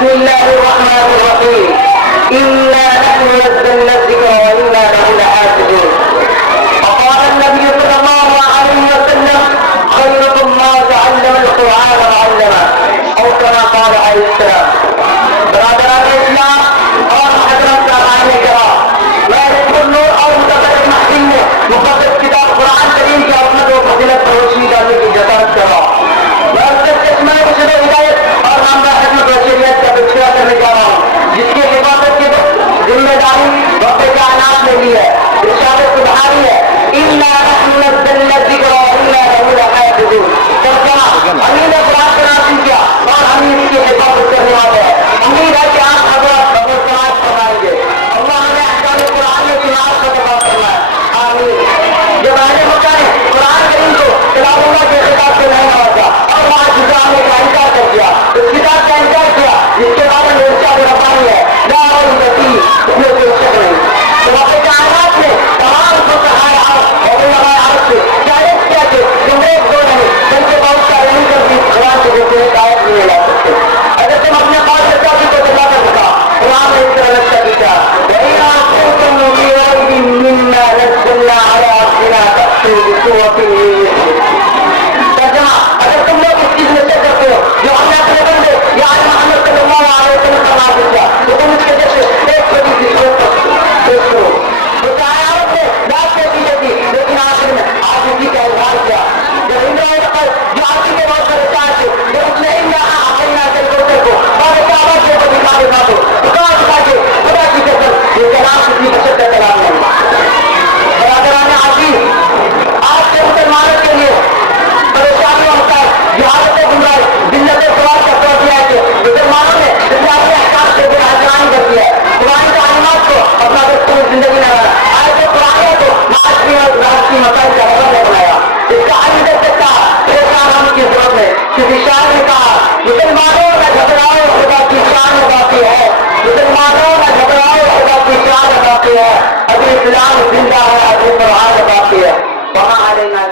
بسم الله الرحمن الرحيم إنا نحن نزلنا الذكر وإنا له لحافظون. وقال النبي صلى الله عليه وسلم خيركم ما تعلم القرآن وعلمه أو كما قال عليه السلام. برادران الإسلام और हजरत साहब कहा मैं इसको नूर और मुतफ़िक महफिल में मुक़द्दस किताब कुरान करीम की अपना दो फजीलत पर रोशनी डालने की जतारत कर रहा हूँ. मैं उसके चश्मे में मुझे हिदायत और नामदा खिदमत व शरीयत का तज़किरा करने जा रहा हूँ जिसकी हिफाजत की जिम्मेदारी रब्बे कायनात ने ली है. इरशाद सुभानी है इन्ना नहनु नज़्ज़लना ज़िक्र व इन्ना लहु लहाफ़िज़ून. तर्जुमा हमने ने कुरान का नाज़िल किया और हम इसकी हिफाजत करने वाले हैं. उम्मीद है कि आप हज़रत कबूल फरमाएंगे. अल्लाह हमें अहकाम कुरान में तिलावत का तौफीक फरमाए. आमीन. जब अहले मक्का ने कुरान करीम को तिलावत के खिताब से नहीं नवाजा और वहाँ जुज़ाने का इनकार कर दिया, इस किताब का इनकार किया जिसके बारे में इरशाद रब्बानी है ला रैब फीह, इसमें कोई शक नहीं. तो रब्बे कायनात ने तमाम फुक़हा और उलमा अरब से चैलेंज किया कि तुम एक दो नहीं बल्कि बहुत सारे मिलकर भी कुरान के जैसे आयत नहीं ला सकते. अगर तुम अपने पास से को बता कर सका कुरान में इस तरह लगता दिखा वहीना कुतुम नबी मिन्ना नज़्ज़लना अला अब्दिना तफ़सीर बिसूरतिन मिन. तर्जुमा अगर तुम लोग इस चीज में शक करते हो जो हमने अपने बंदे यानी मोहम्मद सल्लल्लाहु अलैहि वसल्लम का नाम दिया तो तुम इसके जैसे एक छोटी सी सूरत पेश करो. तो चाहे आपने बात कैसी थी लेकिन आखिर में आज उसी का इजहार किया. जब इमरान पर जो आदमी के बहुत सारे चार थे जब उसने इन्ना अपना से को और एक आवाज से दिखा दिखा दो तो कहा दिखा के खुदा की कसम ये कलाम किसी बचत का कलाम नहीं. बरादरान आज़ीज़ आज के मुसलमानों के लिए परेशानी होता है जिहादत गुमराही जिल्लत सवाल का कर दिया है कि मुसलमानों ने इस्लामी अहकाम से बेहतरानी कर दिया है. कुरान तालीमात को अपना दस्तूर जिंदगी में बनाया. आज के कुरान को माशरी और राष्ट्रीय मसाइल का हल नहीं बनाया. इसका हल नहीं कर सकता. परेशान होने की जरूरत है. किसी शायर ने कहा मुसलमानों में घबराओ खुदा की शान बाकी है. मुसलमानों में घबराओ खुदा की शान बाकी है. अभी इस्लाम जिंदा है, अभी कुरान बाकी है. वहाँ आलेना